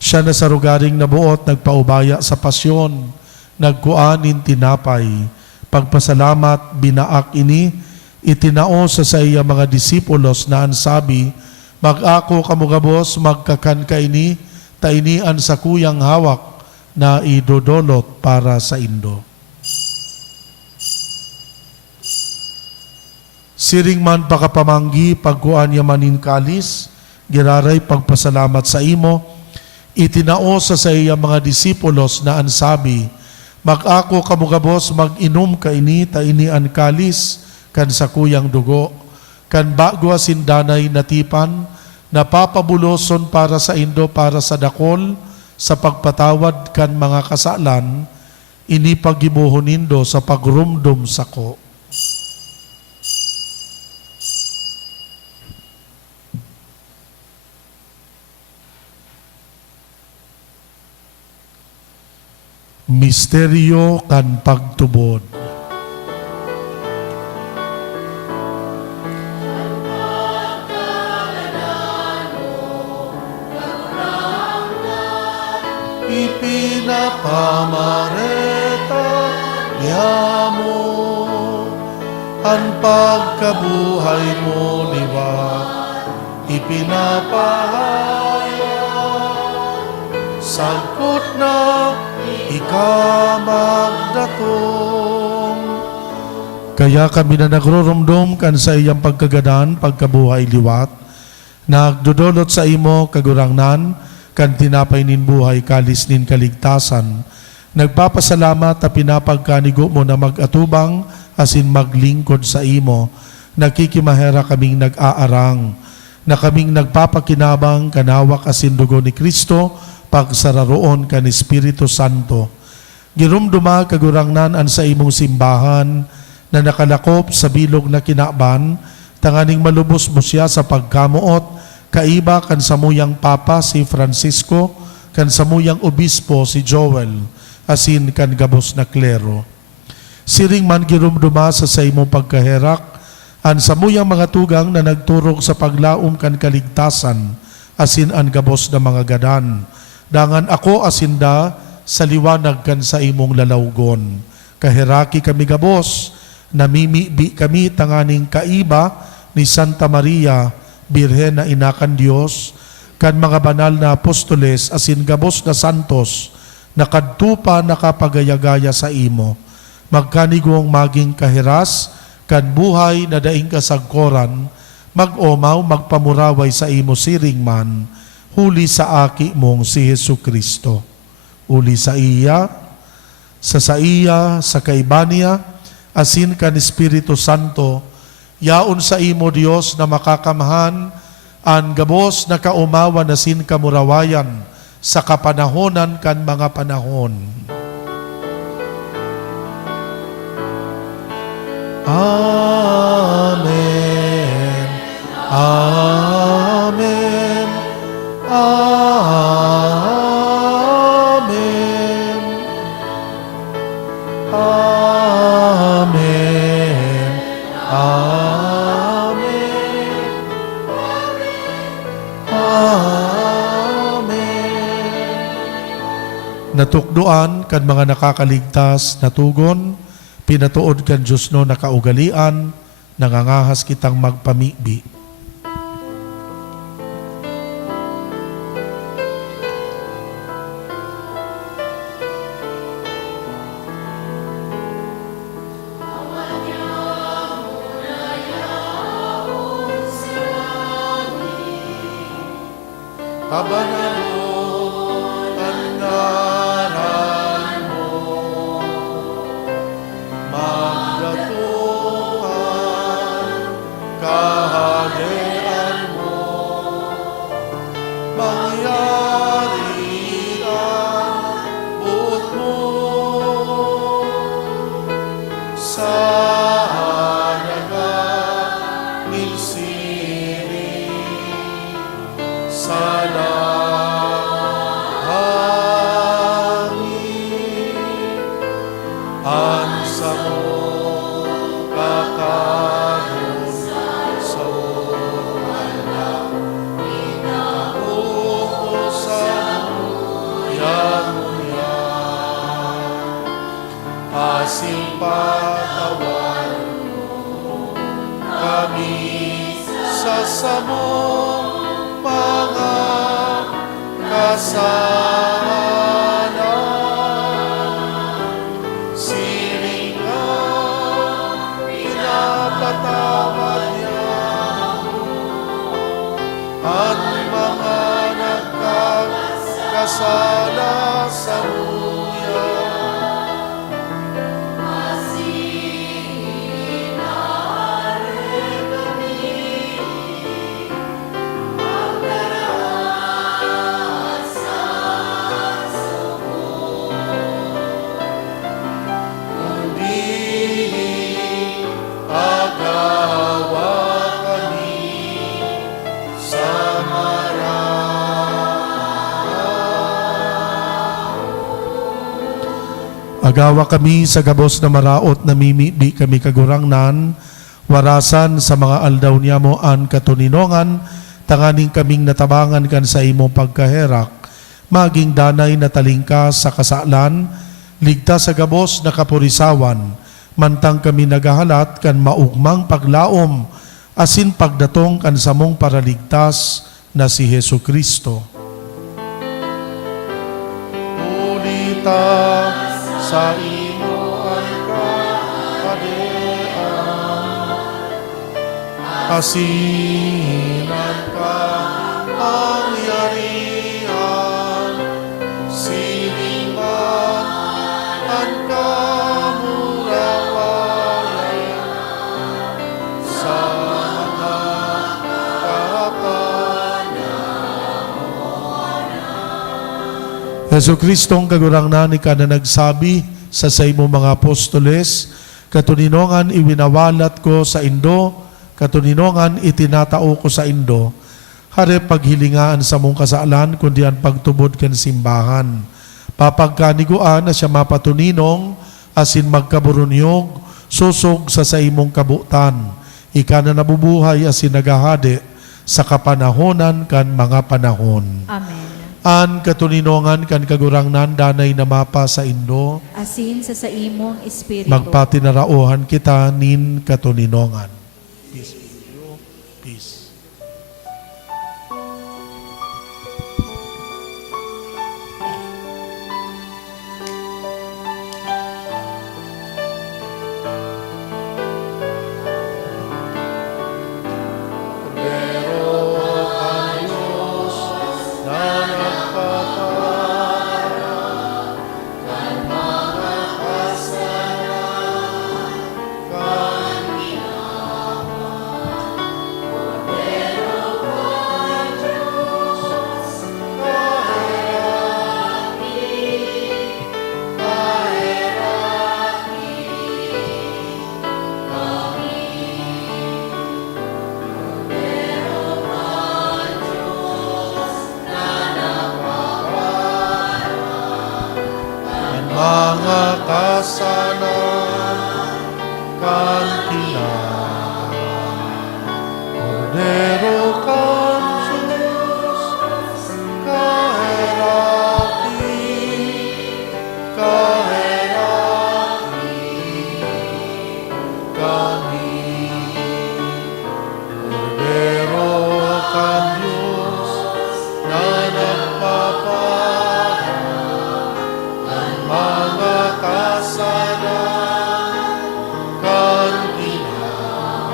Siya na sa rugaring nabuot, nagpaubaya sa pasyon, nagkuanin tinapay, pagpasalamat binaak ini, itinao sa iya mga disipulos na ansabi, mag-ako kamugabos, magkakan ka ini, tainian sa kuyang hawak na idodolot para sa Indo. Siring man pakapamanggi, pagkuan yamanin kalis, giraray pagpasalamat sa imo, itinao sa iya mga disipulos na ansabi, mag-ako kamugabos, mag-inom ka ini, tainian kalis, kan sa kuyang dugo, kan bago asin danay natipan, napapabuloson para sa Indo, para sa dakol, sa pagpatawad kan mga kasalan, ini pagibuhon nindo sa pagrumdum sako. Misteryo kan pagtubod. Ipinapamareta niya mo ang pagkabuhay mo liwat, ipinapahaya sangkot na ikamagdatong. Kaya kami na nagrurumdum kan sa iyang pagkagadan, pagkabuhay liwat, nagdudulot sa imo kagurangnan, kan tinapay nin buhay, kalis nin kaligtasan. Nagpapasalamat at pinapagkanigo mo na mag-atubang asin maglingkod sa imo. Nakikimahera kaming nag-aarang, na kaming nagpapakinabang kanawak asin dugo ni Kristo, pagsararoon kan Espiritu Santo. Girumduma kagurangnan an sa imong simbahan na nakalakop sa bilog na kinaban, tanganing malubos mo siya sa pagkamuot kaiba kan samuyang Papa si Francisco, kan samuyang Obispo si Joel, asin kan gabos na klero. Siring man girumduma sa imong pagkaherak, an samuyang mga tugang na nagturog sa paglaom kan kaligtasan, asin an gabos na mga gadan. Dangan ako asinda sa liwanag kan sa imong lalawgon. Kaheraki kami gabos, namimibi kami tanganing kaiba ni Santa Maria, Birhen na inakan Diyos, kan mga banal na apostoles asin gabos na santos, nakadtupa nakapagayagaya sa imo. Magkanigong maging kahiras, kan buhay na daing kasagkoran, mag-omaw, magpamuraway sa imo siring man, huli sa aki mong si Hesu Kristo. Uli sa iya, sa kaibaniya, asin kan Espiritu Santo, yaon sa imo Dios na makakamahan, an gabos na kaumawan asin kamurawayan, sa kapanahonan kan mga panahon. Amen. Amen. Amen. Amen. Amen. Amen. Natukduan kan mga nakakaligtas na tugon, pinatuod kan Diyos no nakaugalian, nangangahas kitang magpamibi. Kabanalo ang ngaran mo, magdatuhan kaharian mo, mangyari ang buot mo sa naganing siring sa langit, ang sa mo kakaroon sa wala, inuutosan mo yan, asing patawan mo kami sa samong mga kasalanan. Siring ang pinapatawad niya ang mga nagkakasala sa muya. Agawa kami sa gabos na maraot na mimibi kami kagurangnan, warasan sa mga aldaw niya mo an katuninongan, tanganing kaming natabangan kan sa imong pagkaherak, maging danay na talingkas sa kasalan, ligtas sa gabos na kapurisawan, mantang kami nagahalat kan maugmang paglaom, asin pagdatong kan samong paraligtas na si Hesu Kristo. Ulita sa imo ang kapadean, asinan ka ang yarihan, siniman ang kamurawayan, sa mga Hesu Kristong kagurangnan ni ka na nagsabi sa imo mga apostoles, katuninongan iwinawalat ko sa Indo, katuninongan itinatao ko sa Indo, Hari paghilingaan sa mong kasalan, kundi ang pagtubod ken simbahan. Papagkaniguan na siya mapatuninong, asin magkaburunyog, susog sa imong kabutan. Ika na nabubuhay asin nagahade sa kapanahonan kan mga panahon. Amen. An katuninongan kan kagurangnan danay na mapa sa Indo, Asin sa imong espiritu. magpatinarauhan kita nin katuninongan. Peace be with you. Peace. Mga kasalan kan kinang Cordero kan Jesus kaheraki kani Cordero kan Diyos na nagpapara mga kasalan kan kinang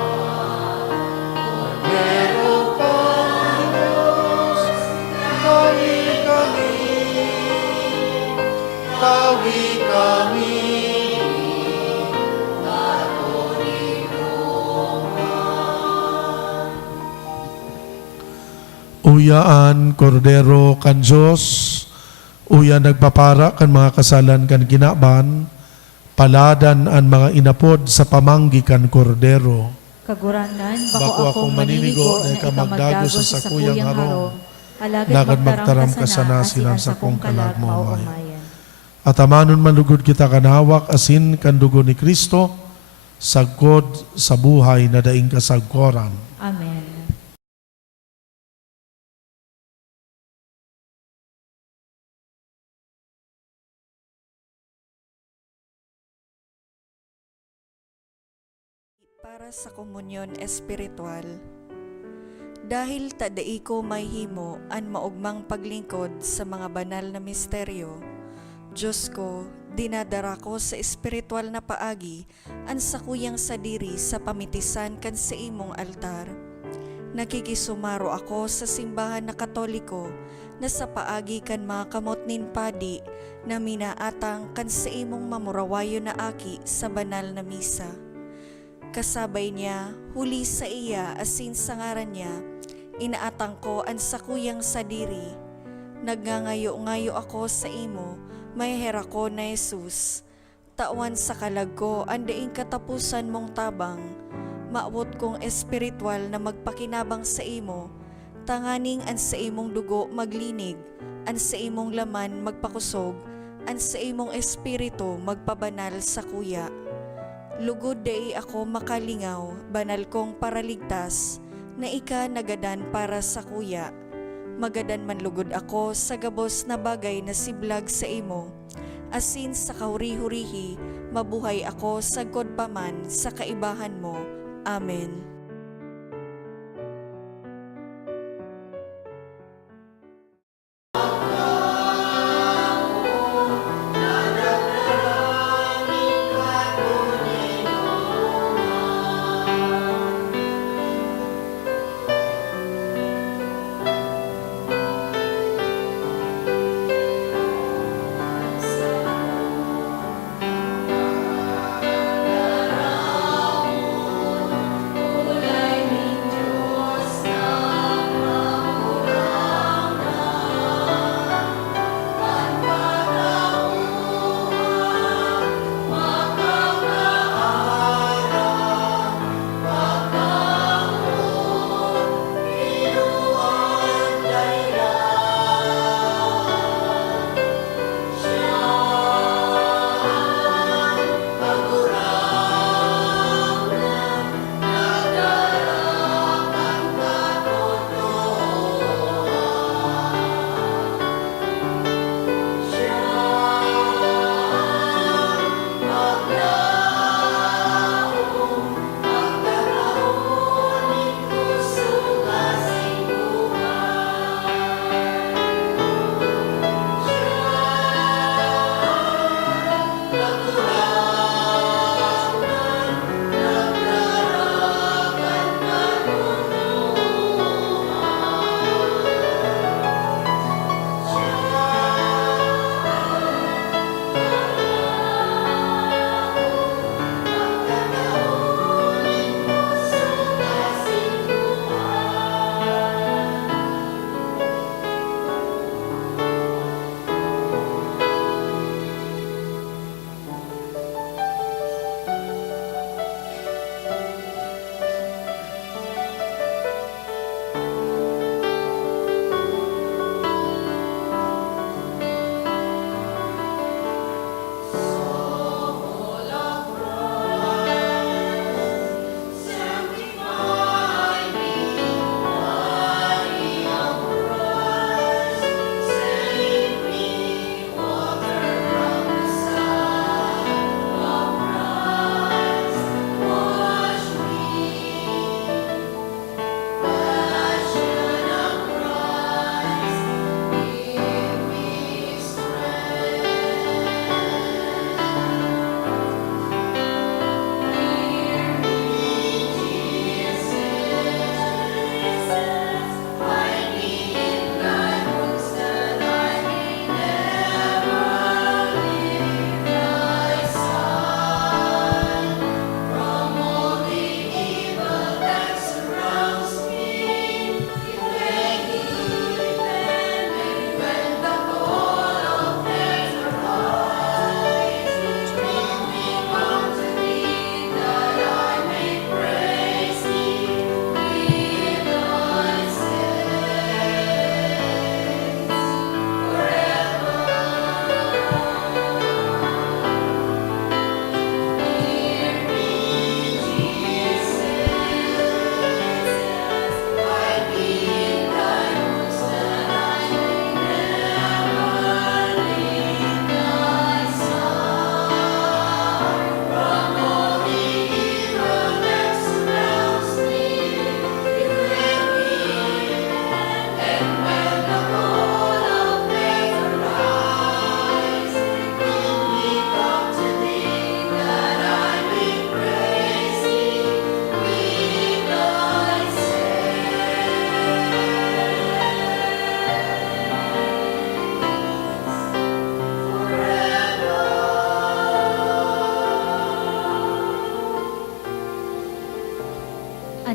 Cordero kan Diyos tawi kami Uyaan, Cordero kan Diyos, uya nagpapara kan mga kasalan kan ginaban, paladan ang mga inapod sa pamanggi kan Cordero. Kaguranan, Bako bako akong maninigo na ikamagdago sa sakuyang harong, Nagad alagad magtaram magtaram ka ka sana sana silang sa kong kalagmo o umayan. umayan. At amanon manlugod kita kanawak asin kan dugo ni Kristo, sagkod sa buhay na daing kasagkoran. Amen. Para sa komunyon espiritual. Dahil tadai ko may himo an maugmang paglingkod sa mga banal na misteryo, Diyos ko, dinadara ko sa espiritual na paagi an sakuyang sadiri sa pamitisan kan sa imong altar. Nakikisumaro ako sa simbahan na Katoliko na sa paagi kan mga kamot nin padi na minaatang kan sa imong mamurawayo na aki sa banal na misa. Kasabay niya, huli sa iya asin sa ngaran niya, inaatang ko ang sakuyang sadiri. Nagngangayo-ngayo ako sa imo, may hera ko na Jesus. Tawan sa kalag ko, andaing katapusan mong tabang. Maawot kong espiritual na magpakinabang sa imo, tanganing an sa imong dugo maglinig, an sa imong laman magpakusog, an sa imong espiritu magpabanal sa kuya. Lugod dai ako makalingaw, banal kong paraligtas, na ika nagadan para sa kuya. Magadan man lugod ako sa gabos na bagay na siblag sa imo. Asin sa kahuri-hurihi, mabuhay ako sa godpaman sa kaibahan mo. Amen.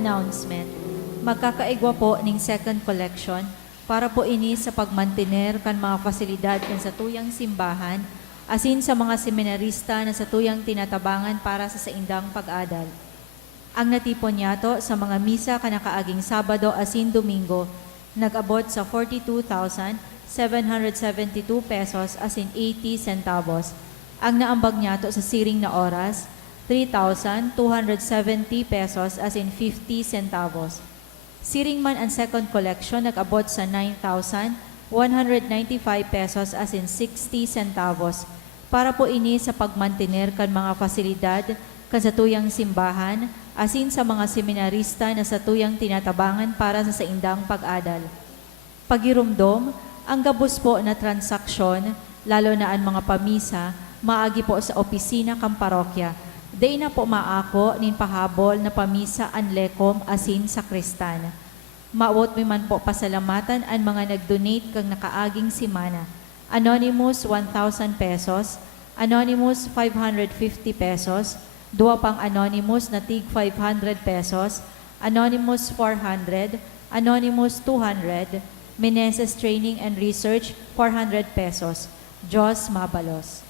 announcement. Magkakaigwa po ning second collection para po ini sa pagmantiner kan mga fasilidad kan sa tuyang simbahan asin sa mga seminarista na sa tuyang tinatabangan para sa saindang pag-adal. Ang natipon niyato sa mga misa kanakaaging Sabado asin Domingo nag-abot sa 42,772 pesos asin 80 centavos. Ang naambag niyato sa siring na oras 3,270 pesos as in 50 centavos. Siring man ang second collection nag-abot sa 9,195 pesos as in 60 centavos para po ini sa pagmantiner kan mga fasilidad kan sa tuyang simbahan asin sa mga seminarista na sa tuyang tinatabangan para sa saindang pag-adal. Pagirumdom, ang gabos po na transaksyon, lalo na ang mga pamisa, maagi po sa opisina kang parokya. Day na po maako nin pahabol na pamisa ang lekom asin sa kristan. Maawot mi man po pasalamatan ang mga nag-donate kang nakaaging simana. Anonymous 1,000 pesos, Anonymous 550 pesos, dua pang Anonymous na tig 500 pesos, Anonymous 400, Anonymous 200, Meneses Training and Research 400 pesos. Diyos mabalos.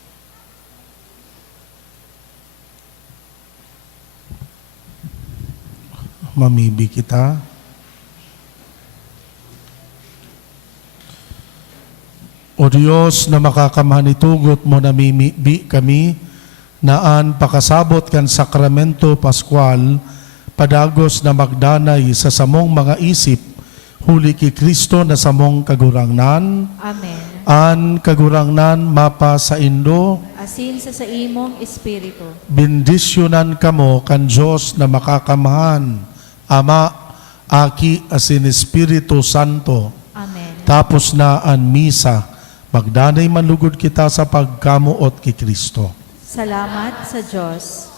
Mamibi kita. O Diyos na makakamhan itugot mo na mimibi kami, naan pakasabot kan sakramento Pascual, padagos na magdanay sa samong mga isip, huli ki Kristo na samong kagurangnan, Amen. an kagurangnan mapa sa Indo, Asin sa imong espiritu. bendisyonan kamo kan Diyos na makakamahan, Ama, Aki, asin Espiritu Santo. Amen. Tapos na ang misa, magdanay manlugod kita sa pagkamuot ki Kristo. Salamat sa Diyos.